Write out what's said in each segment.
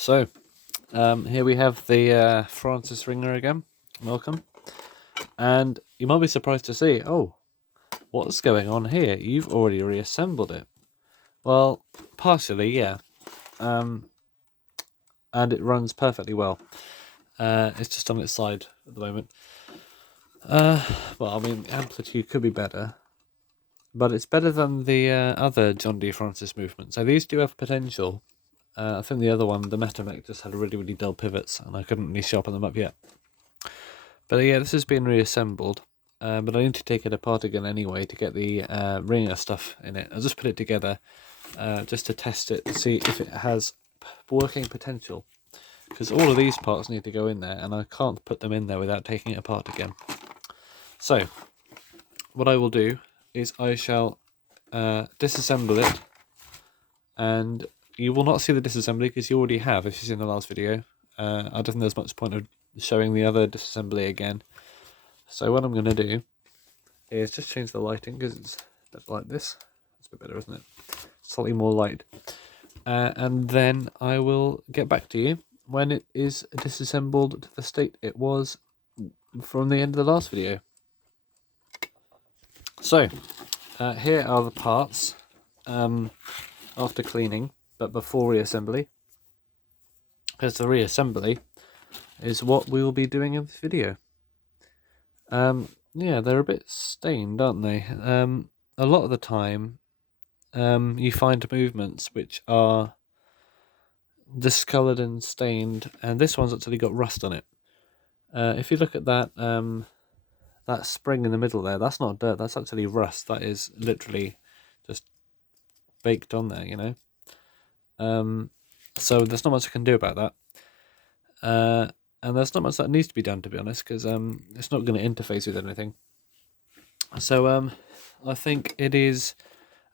So, here we have the Francis ringer again. Welcome. And you might be surprised to see, oh, what's going on here? You've already reassembled it. Well, partially, yeah. And it runs perfectly well. It's just on its side at the moment. Well, I mean, amplitude could be better. But it's better than the other John D. Francis movement. So these do have potential. I think the other one, the Metamech, just had really, really dull pivots, and I couldn't really sharpen them up yet. But yeah, this has been reassembled, but I need to take it apart again anyway to get the ringer stuff in it. I'll just put it together just to test it, to see if it has working potential. Because all of these parts need to go in there, and I can't put them in there without taking it apart again. So, what I will do is I shall disassemble it, and you will not see the disassembly because you already have if you've seen the last video. I don't think there's much point of showing the other disassembly again. So what I'm going to do is just change the lighting because it's better like this. It's a bit better, isn't it? Slightly more light. And then I will get back to you when it is disassembled to the state it was from the end of the last video. So, here are the parts after cleaning, but before reassembly. Because the reassembly is what we will be doing in this video. Yeah, they're a bit stained, aren't they? A lot of the time, you find movements which are discoloured and stained, and this one's actually got rust on it. If you look at that that spring in the middle there, that's not dirt, that's actually rust. That is literally just baked on there, you know. So there's not much I can do about that. And there's not much that needs to be done, to be honest, because it's not going to interface with anything. So I think it is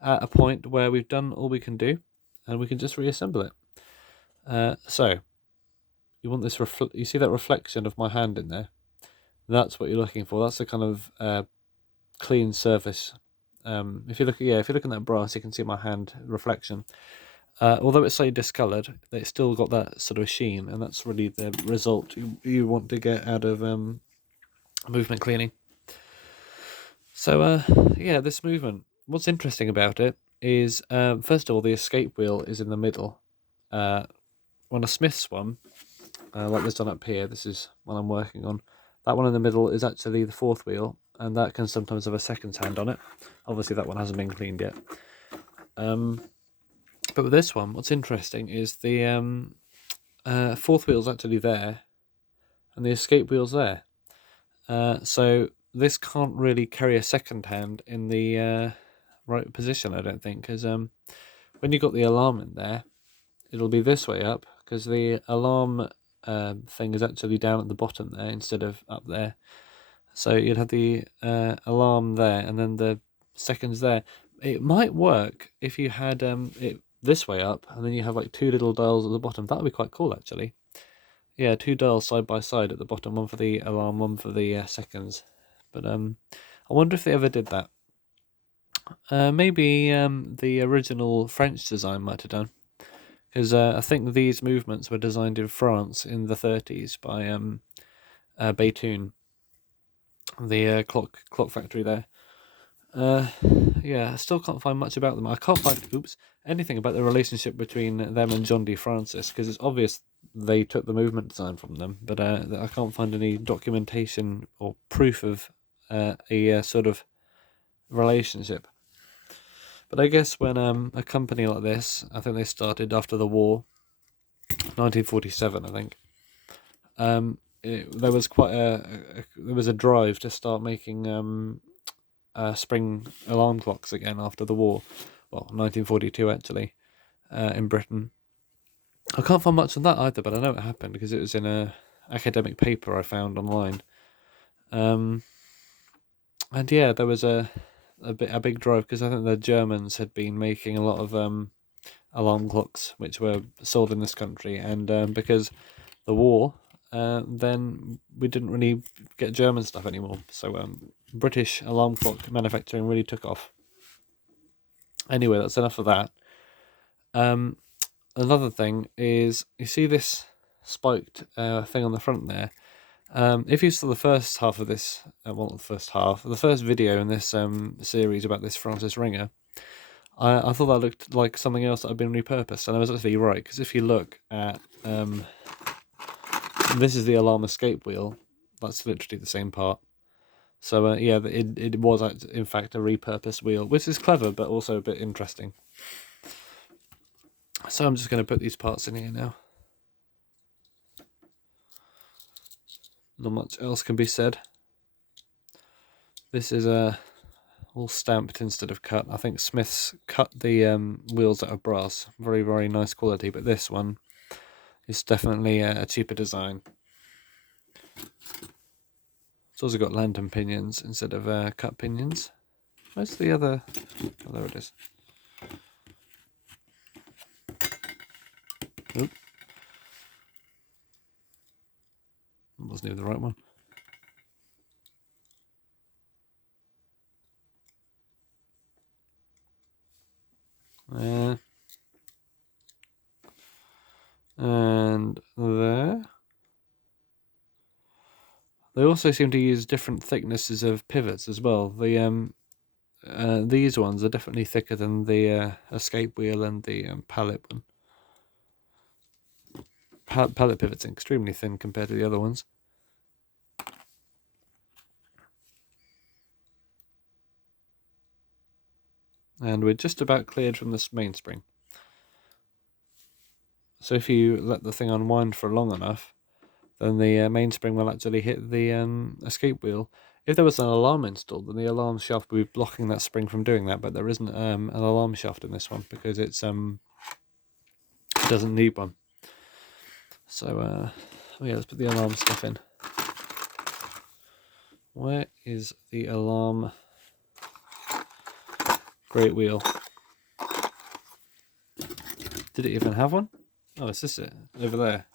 at a point where we've done all we can do, and we can just reassemble it. So you want this you see that reflection of my hand in there? That's what you're looking for. That's the kind of clean surface. If you look in that brass, you can see my hand reflection. Although it's slightly discoloured, it's still got that sort of sheen, and that's really the result you want to get out of movement cleaning. So yeah, this movement, what's interesting about it is, first of all, the escape wheel is in the middle. On a Smith's one, like this one up here, this is one I'm working on, that one in the middle is actually the fourth wheel, and that can sometimes have a second hand on it. Obviously that one hasn't been cleaned yet. But with this one, what's interesting is the fourth wheel's actually there, and the escape wheel's there. So this can't really carry a second hand in the right position, I don't think, because when you've got the alarm in there, it'll be this way up, because the alarm thing is actually down at the bottom there instead of up there. So you'd have the alarm there, and then the seconds there. It might work if you had it this way up, and then you have like two little dials at the bottom. That would be quite cool, actually. Yeah, two dials side by side at the bottom, one for the alarm, one for the seconds. But I wonder if they ever did that. Maybe the original French design might have done, because I think these movements were designed in France in the 30s by Béthune, the clock factory there. Yeah, I still can't find much about them. I can't find anything about the relationship between them and John D. Francis, because it's obvious they took the movement design from them, but I can't find any documentation or proof of a sort of relationship. But I guess when a company like this, I think they started after the war, 1947, I think. There was quite there was a drive to start making spring alarm clocks again after the war. Well, 1942 actually, in Britain. I can't find much on that either, but I know it happened because it was in a academic paper I found online. And yeah, there was a big drive because I think the Germans had been making a lot of alarm clocks which were sold in this country, and because the war, then we didn't really get German stuff anymore. So British alarm clock manufacturing really took off. Anyway, that's enough of that. another thing is, you see this spiked thing on the front there? If you saw the first half of this, well, not the first half, the first video in this series about this Francis ringer, I thought that looked like something else that had been repurposed, and I was actually right, because if you look at, this is the alarm escape wheel, that's literally the same part. So yeah, it was in fact a repurposed wheel, which is clever, but also a bit interesting. So I'm just going to put these parts in here now. Not much else can be said. This is all stamped instead of cut. I think Smith's cut the wheels out of brass. Very, very nice quality, but this one is definitely a cheaper design. It's also got lantern pinions instead of cut pinions. Where's the other? Oh, there it is. Oop. Wasn't even the right one. And there. They also seem to use different thicknesses of pivots as well. The these ones are definitely thicker than the escape wheel and the pallet one. Pallet pivot's extremely thin compared to the other ones. And we're just about cleared from this mainspring. So if you let the thing unwind for long enough, then the mainspring will actually hit the escape wheel. If there was an alarm installed, then the alarm shaft would be blocking that spring from doing that, but there isn't an alarm shaft in this one because it doesn't need one. So yeah, let's put the alarm stuff in. Where is the alarm great wheel? Did it even have one? Oh, is this it? Over there.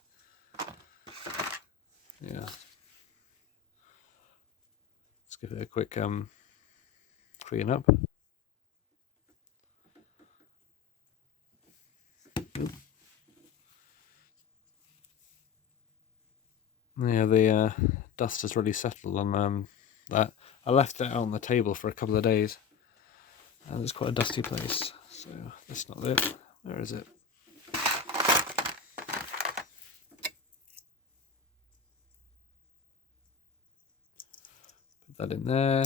Yeah. Let's give it a quick clean up. Yeah, the dust has really settled on that. I left it out on the table for a couple of days, and it's quite a dusty place. So that's not it. Where is it? Put that in there.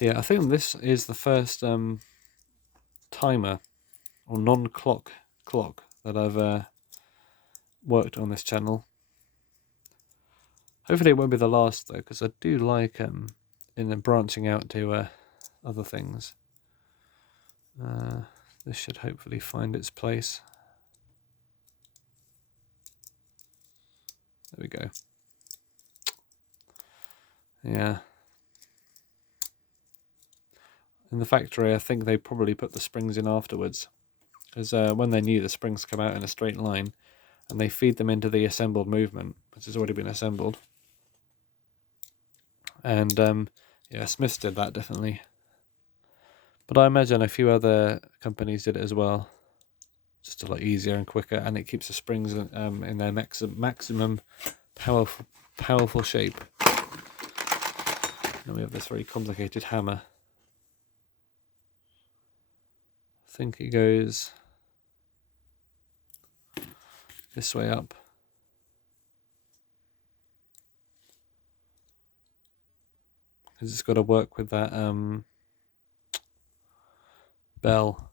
Yeah, I think this is the first timer or non-clock clock that I've worked on this channel. Hopefully it won't be the last though, because I do like in branching out to other things. This should hopefully find its place. There we go. Yeah. In the factory, I think they probably put the springs in afterwards, because when they knew the springs come out in a straight line, and they feed them into the assembled movement, which has already been assembled. And yeah, Smiths did that definitely. But I imagine a few other companies did it as well, just a lot easier and quicker, and it keeps the springs in their maximum powerful shape. Now we have this very complicated hammer. I think it goes this way up. Because it's got to work with that bell,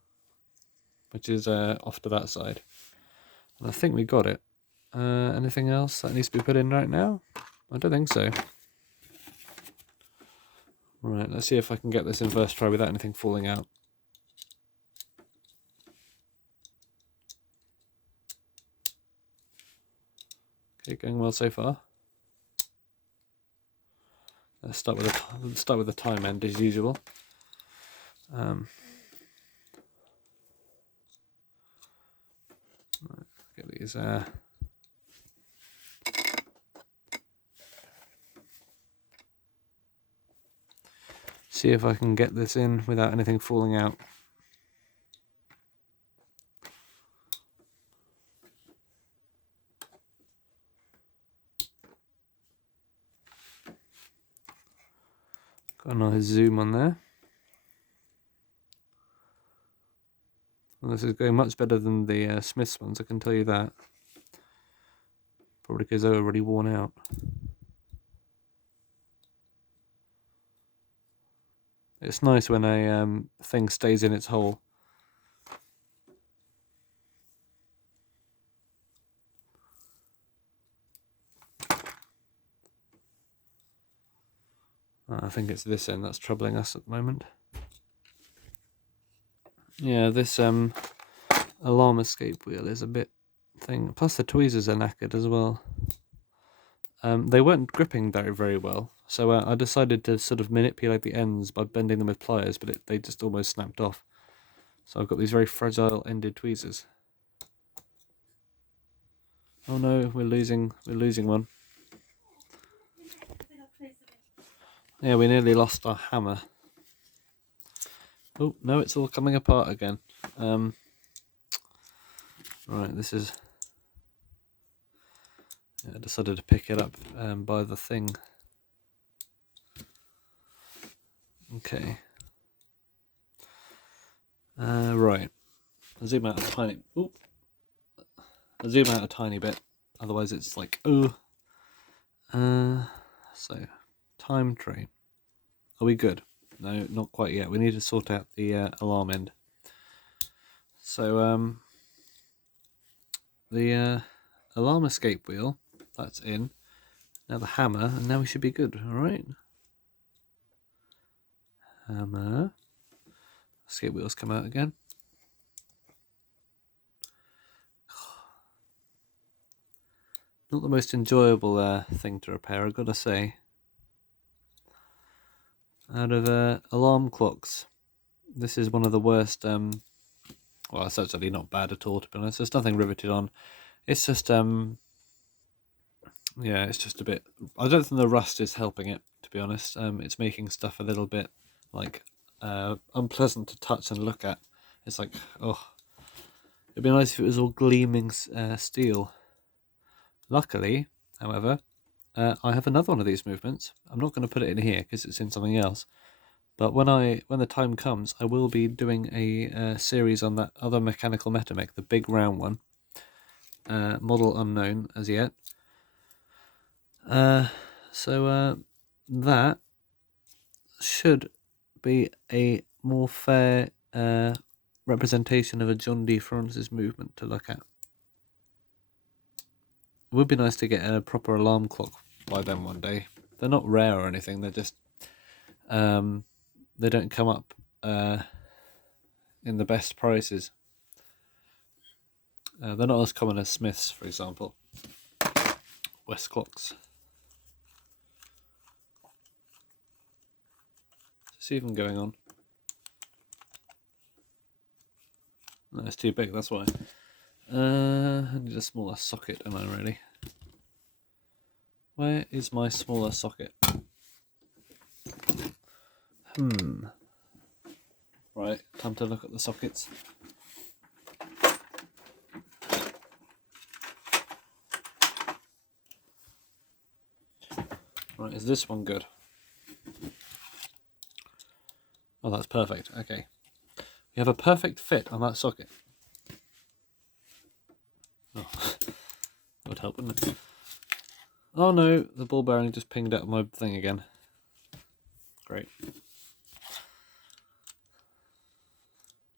which is off to that side. And I think we got it. Anything else that needs to be put in right now? I don't think so. Right, let's see if I can get this in first try without anything falling out. Okay, going well so far. Let's start with the time end as usual. Get these. See if I can get this in without anything falling out. Got a nice zoom on there. Well, this is going much better than the Smiths ones, I can tell you that. Probably because they're already worn out. It's nice when a thing stays in its hole. I think it's this end that's troubling us at the moment. Yeah, this alarm escape wheel is a bit thing. Plus the tweezers are knackered as well. They weren't gripping very well, so I decided to sort of manipulate the ends by bending them with pliers, but they just almost snapped off. So I've got these very fragile ended tweezers. Oh no, we're losing one. Yeah, we nearly lost our hammer. Oh no, it's all coming apart again. Right, this is... I decided to pick it up by the thing. Okay. Right. I'll zoom out a tiny... Ooh. I'll zoom out a tiny bit. Otherwise it's like, oh. So, time train. Are we good? No, not quite yet. We need to sort out the alarm end. So, the alarm escape wheel, that's in. Now the hammer, and now we should be good, alright? Hammer. Escape wheels come out again. Not the most enjoyable thing to repair, I've got to say. Out of alarm clocks, this is one of the worst. Well, it's actually not bad at all, to be honest. There's nothing riveted on. It's just yeah, it's just a bit... I don't think the rust is helping it, to be honest. It's making stuff a little bit like unpleasant to touch and look at. It's like, oh, it'd be nice if it was all gleaming steel. Luckily, however, I have another one of these movements. I'm not going to put it in here because it's in something else. But when the time comes, I will be doing a series on that other mechanical metamech, the big round one. Model unknown as yet. So that should be a more fair representation of a John D. Francis movement to look at. It would be nice to get a proper alarm clock by them one day. They're not rare or anything, they're just... they don't come up in the best prices. They're not as common as Smiths, for example. West clocks. Is this even going on? No, it's too big, that's why. I need a smaller socket, am I really? Where is my smaller socket? Right, time to look at the sockets. Right, is this one good? Oh, that's perfect. Okay. You have a perfect fit on that socket. Oh, that would help, wouldn't it? Oh no, the ball bearing just pinged out of my thing again. Great.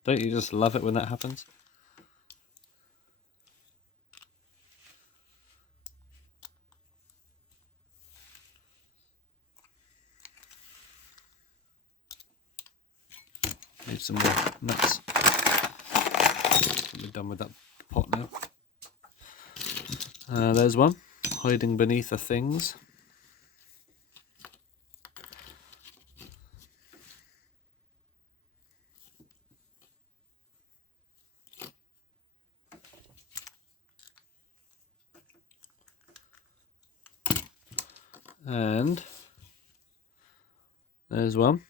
Don't you just love it when that happens? Need some more nuts. We're done with that pot now. There's one, hiding beneath the things. And there's one.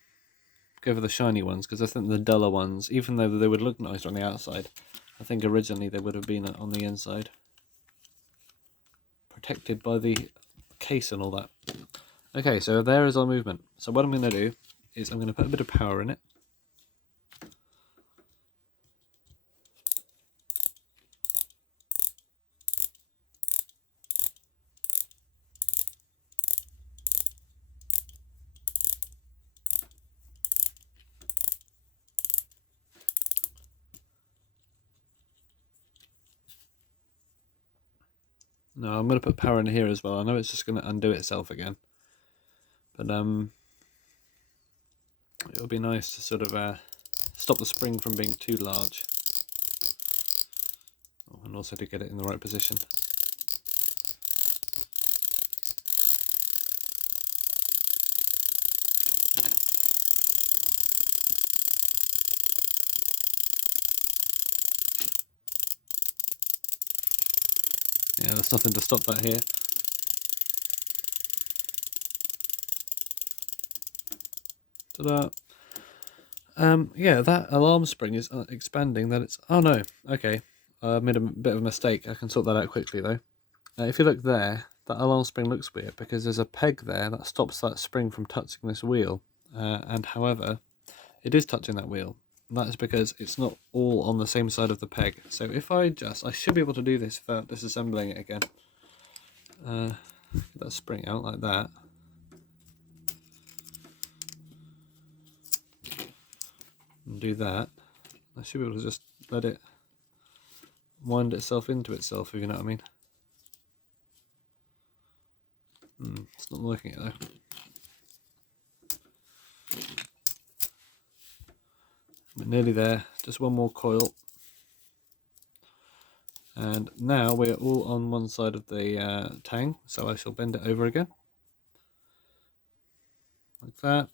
Go for the shiny ones, because I think the duller ones, even though they would look nicer on the outside, I think originally they would have been on the inside. Protected by the case and all that. Okay, so there is our movement. So what I'm going to do is I'm going to put a bit of power in it. No, I'm going to put power in here as well. I know it's just going to undo itself again, but it'll be nice to sort of stop the spring from being too large, and also to get it in the right position. Yeah, there's nothing to stop that here. Ta-da! Yeah, that alarm spring is expanding. That it's... Oh no, okay. I made a bit of a mistake. I can sort that out quickly though. If you look there, that alarm spring looks weird because there's a peg there that stops that spring from touching this wheel. And however, it is touching that wheel. And that's because it's not all on the same side of the peg. So if I should be able to do this without disassembling it again. Get that spring out like that. And do that. I should be able to just let it wind itself into itself, if you know what I mean. It's not working it though. We're nearly there, just one more coil. And now we're all on one side of the tang, so I shall bend it over again. Like that.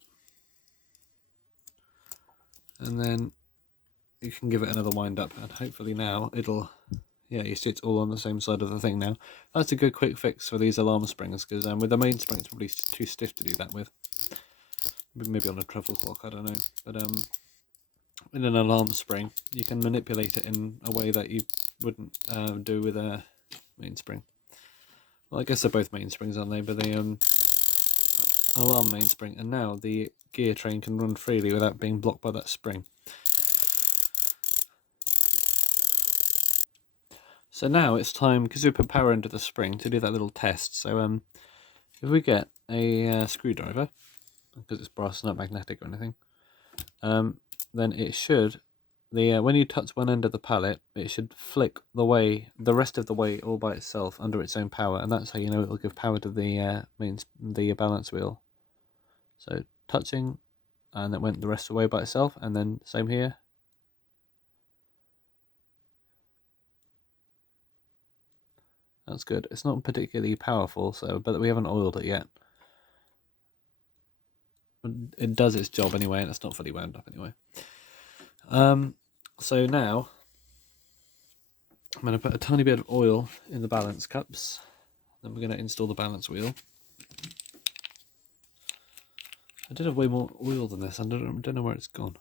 And then you can give it another wind up, and hopefully now it'll... Yeah, you see it's all on the same side of the thing now. That's a good quick fix for these alarm springs, because with the main spring it's probably too stiff to do that with. Maybe on a travel clock, I don't know. But in an alarm spring, you can manipulate it in a way that you wouldn't do with a mainspring. Well, I guess they're both mainsprings, aren't they? But the alarm mainspring, and now the gear train can run freely without being blocked by that spring. So now it's time, because we put power into the spring, to do that little test. So if we get a screwdriver, because it's brass, not magnetic or anything, then it should, when you touch one end of the pallet, it should flick the rest of the way all by itself under its own power, and that's how you know it'll give power to the balance wheel. So touching, and it went the rest of the way by itself, and then same here. That's good. It's not particularly powerful, but we haven't oiled it yet. It does its job anyway, and it's not fully wound up anyway. So now I'm going to put a tiny bit of oil in the balance cups. Then we're going to install the balance wheel. I did have way more oil than this. I don't know where it's gone.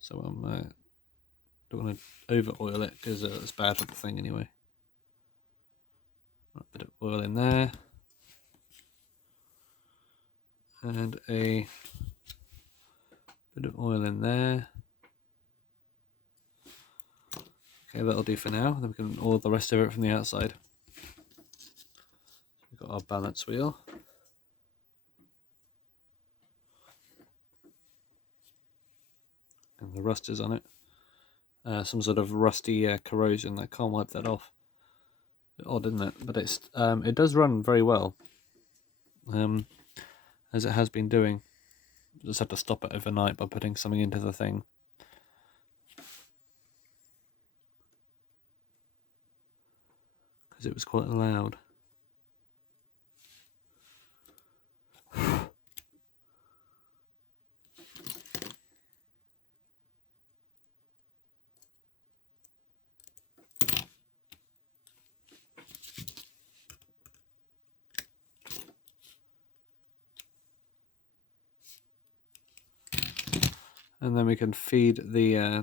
So don't want to over oil it because it's bad for the thing anyway. A bit of oil in there. And a bit of oil in there. Okay, that'll do for now. Then we can oil the rest of it from the outside. We've got our balance wheel. And the rust is on it. Some sort of rusty corrosion. I can't wipe that off. Bit odd, isn't it? But it does run very well, as it has been doing. Just had to stop it overnight by putting something into the thing. Because it was quite loud. And then we can feed the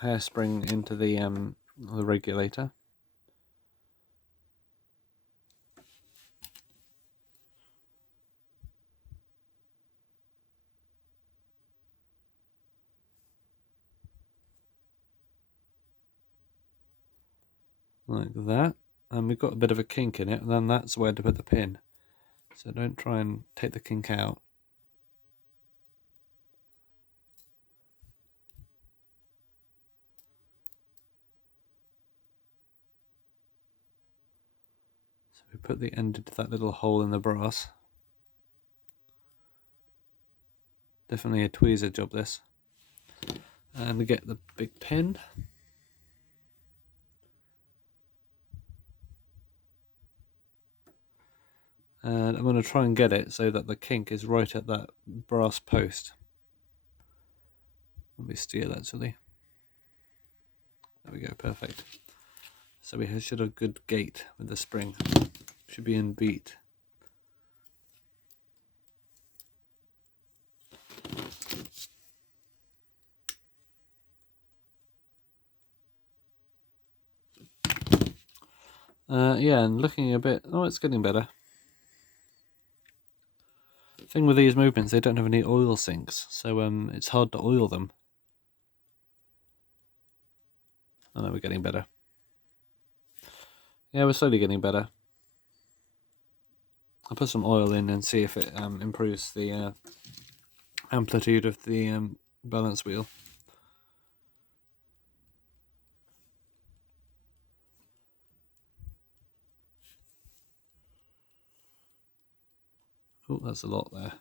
hairspring into the regulator. like that. And we've got a bit of a kink in it, and then that's where to put the pin. So don't try and take the kink out. So we put the end into that little hole in the brass. Definitely a tweezer job, this. And we get the big pin. And I'm going to try and get it so that the kink is right at that brass post. Let me steal actually. There we go, perfect. So we should have a good gate with the spring. Should be in beat. Yeah, and looking a bit... Oh, it's getting better. Thing with these movements, they don't have any oil sinks, so it's hard to oil them. I know we're getting better. Yeah, we're slowly getting better. I'll put some oil in and see if it improves the amplitude of the balance wheel. Oh, that's a lot there.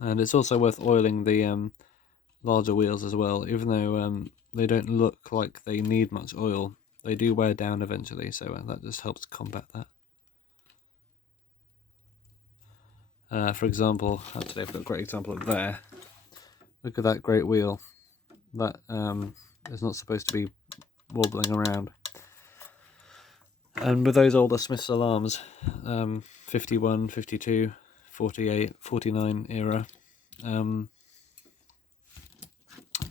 And it's also worth oiling the larger wheels as well, even though they don't look like they need much oil. They do wear down eventually, so that just helps combat that. For example, actually I've got a great example of there. Look at that great wheel. That is not supposed to be wobbling around. And with those older Smith's alarms, 51, 52, 48, 49 era,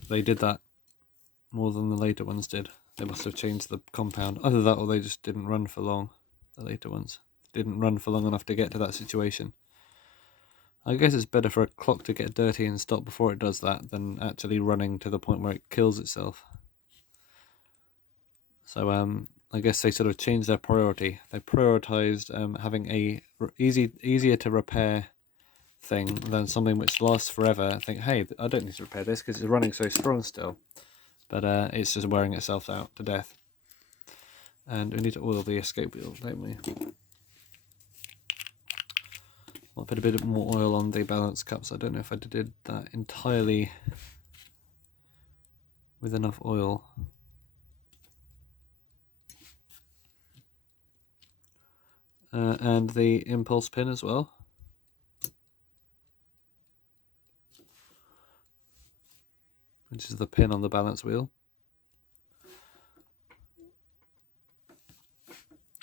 they did that more than the later ones did. They must have changed the compound. Either that or they just didn't run for long. The later ones didn't run for long enough to get to that situation. I guess it's better for a clock to get dirty and stop before it does that than actually running to the point where it kills itself. So I guess they sort of changed their priority. They prioritized having a easier to repair thing than something which lasts forever. I think, hey, I don't need to repair this because it's running so strong still. But it's just wearing itself out to death. And we need to oil the escape wheel, don't we? I'll put a bit more oil on the balance cups. I don't know if I did that entirely with enough oil. And the impulse pin as well. Which is the pin on the balance wheel.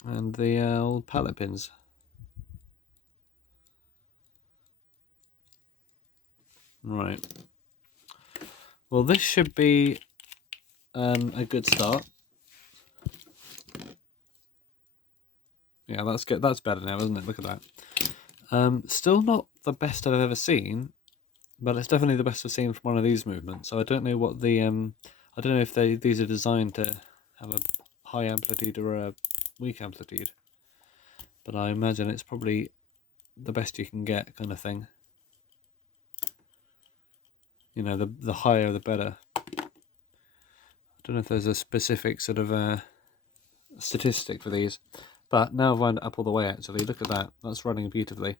And the old pallet pins. Right. Well, this should be a good start. Yeah, that's good. That's better now, isn't it? Look at that. Still not the best I've ever seen, but it's definitely the best I've seen from one of these movements. So I don't know what the I don't know if these are designed to have a high amplitude or a weak amplitude, but I imagine it's probably the best you can get, kind of thing. You know, the higher the better. I don't know if there's a specific sort of statistic for these, but now I've wound it up all the way. Actually, look at that. That's running beautifully.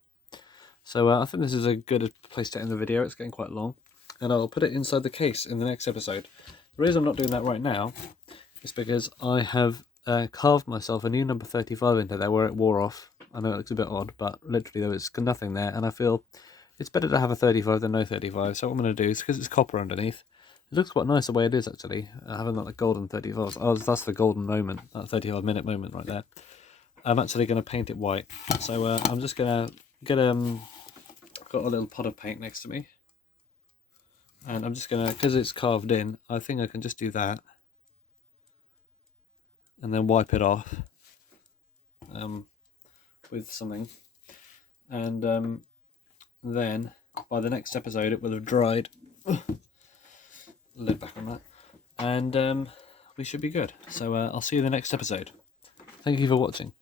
So I think this is a good place to end the video. It's getting quite long, and I'll put it inside the case in the next episode. The reason I'm not doing that right now is because I have carved myself a new number 35 into there where it wore off. I know it looks a bit odd, but literally there was nothing there, and I feel it's better to have a 35 than no 35. So what I'm going to do is, because it's copper underneath, it looks quite nice the way it is actually, having that like golden 35. Oh, that's the golden moment, that 35-minute moment right there. I'm actually going to paint it white. So I'm just going to get got a little pot of paint next to me, and I'm just going to, because it's carved in, I think I can just do that and then wipe it off with something, and then by the next episode it will have dried lid back on that, and we should be good. So I'll see you in the next episode. Thank you for watching.